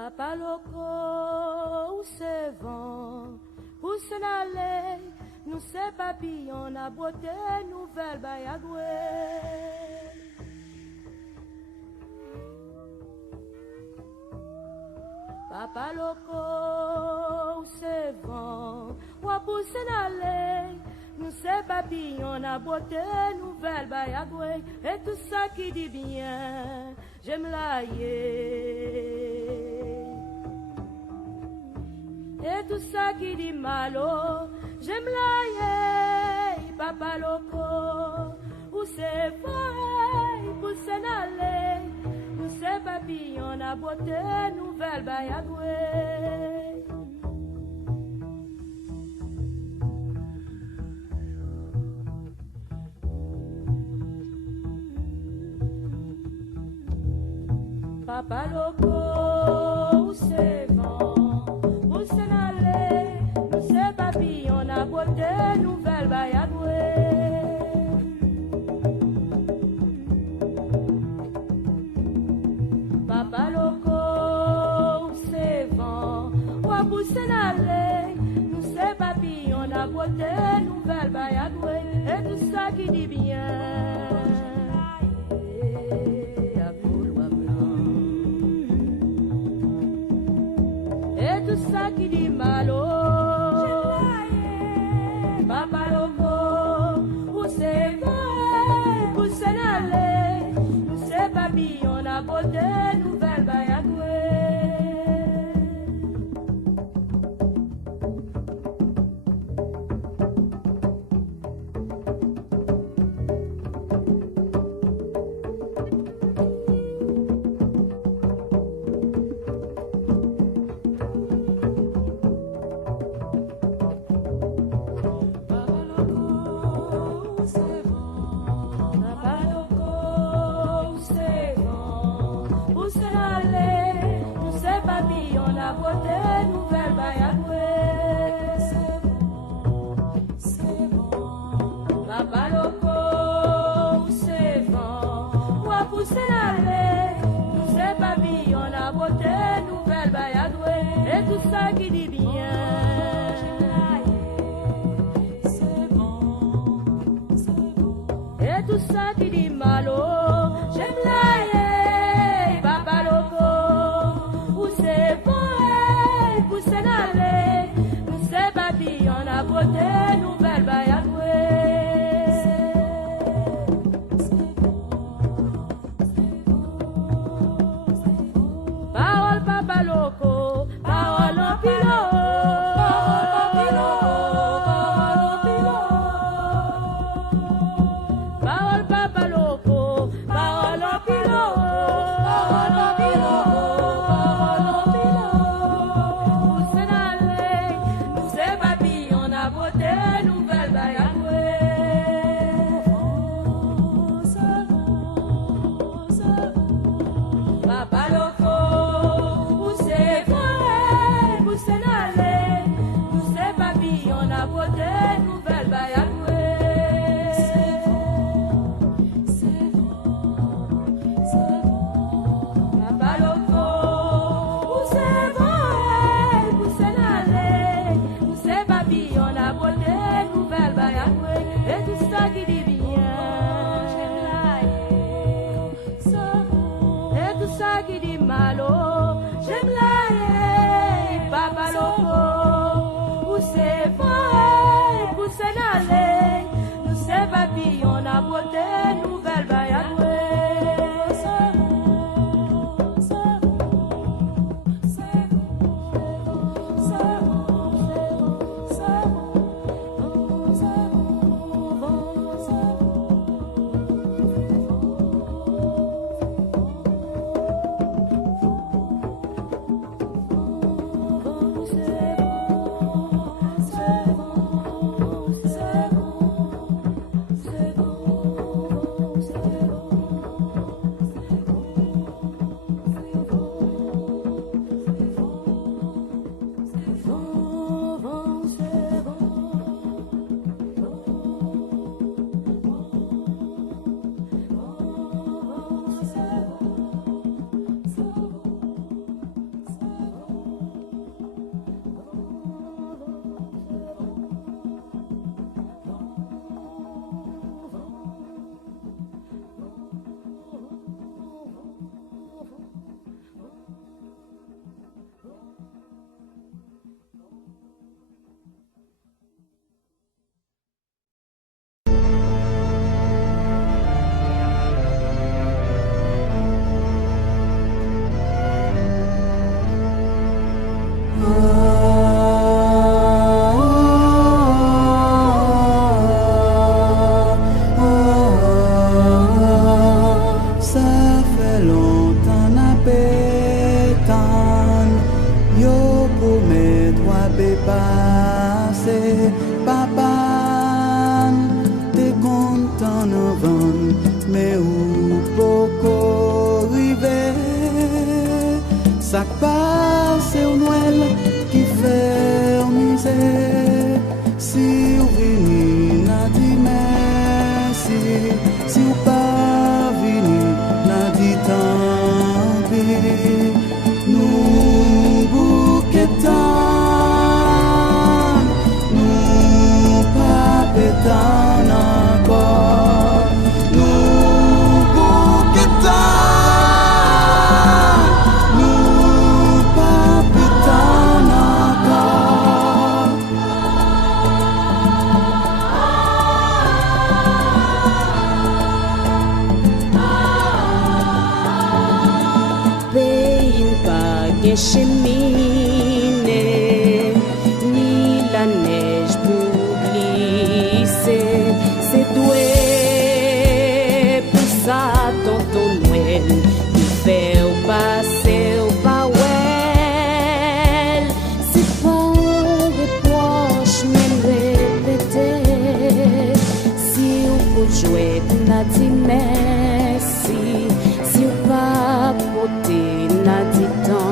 Papa loco, où c'est vent, où c'est n'allé, nous c'est papillon, la beauté nouvelle bayagoué. Papa loco, où c'est vent, où c'est n'allé, nous c'est papillon, la beauté nouvelle bayagoué. Et tout ça qui dit bien, j'aime la Et tout ça qui dit malo, j'aime la papa loco, où c'est vrai, où c'est n'allé, où c'est papillon, la beauté nouvelle bayagoué. Papa loco, où c'est vent, où c'est n'allé, où c'est papillon, la beauté nouvelle bayagoué. Papa loco, où c'est vent, où c'est n'allé, où c'est papillon, la beauté nouvelle bayagoué. Et tout ça qui dit bien. Tout ça qui dit malo, papa loco, où c'est vrai, où c'est n'allé, où c'est papillon, la beauté nouvelle bayagoué. La beauté nouvelle bayagoué. C'est bon. Papa loco, c'est bon. Ou à pousser l'aller, nous c'est papillon, la beauté nouvelle bayagoué. Et tout ça qui dit bien. C'est bon, c'est bon. Et tout ça qui dit malo, j'aime la papa loco, où c'est bon. C'est n'allé, nous c'est papillon, la beauté nouvelle bayagoué. Parole papa loco, parole au pilote. Parole papa loco, parole au pilote. Papa loco, où c'est vrai, où c'est n'allé, où c'est papillon, la beauté nouvelle bayagoué. C'est bon, c'est bon. Papa loco, où c'est vrai, où c'est n'allé, où c'est papillon, la beauté nouvelle bayagoué. Et tout ça qui dit bien. Ça qui dit malo, j'aime la papa loco, où c'est vrai, où c'est n'allé, nous c'est papillon, la beauté nouvelle bayagoué. ça passe au Noël qui fait misère. Si vous venez, n'a dit merci. Si vous pas venu, n'a dit tant pis. Nous bouquetons, nous pas pétons encore. Nous bouquetons, nous pas pétons encore. Pays pas cheminée, ni la neige pour glisser. C'est doué pour ça, tonton Noël, qui fait au passer au pawel. C'est pas des poches, même répéter. Si on peut jouer, n'a dit merci. Si on va porter, n'a dit tant.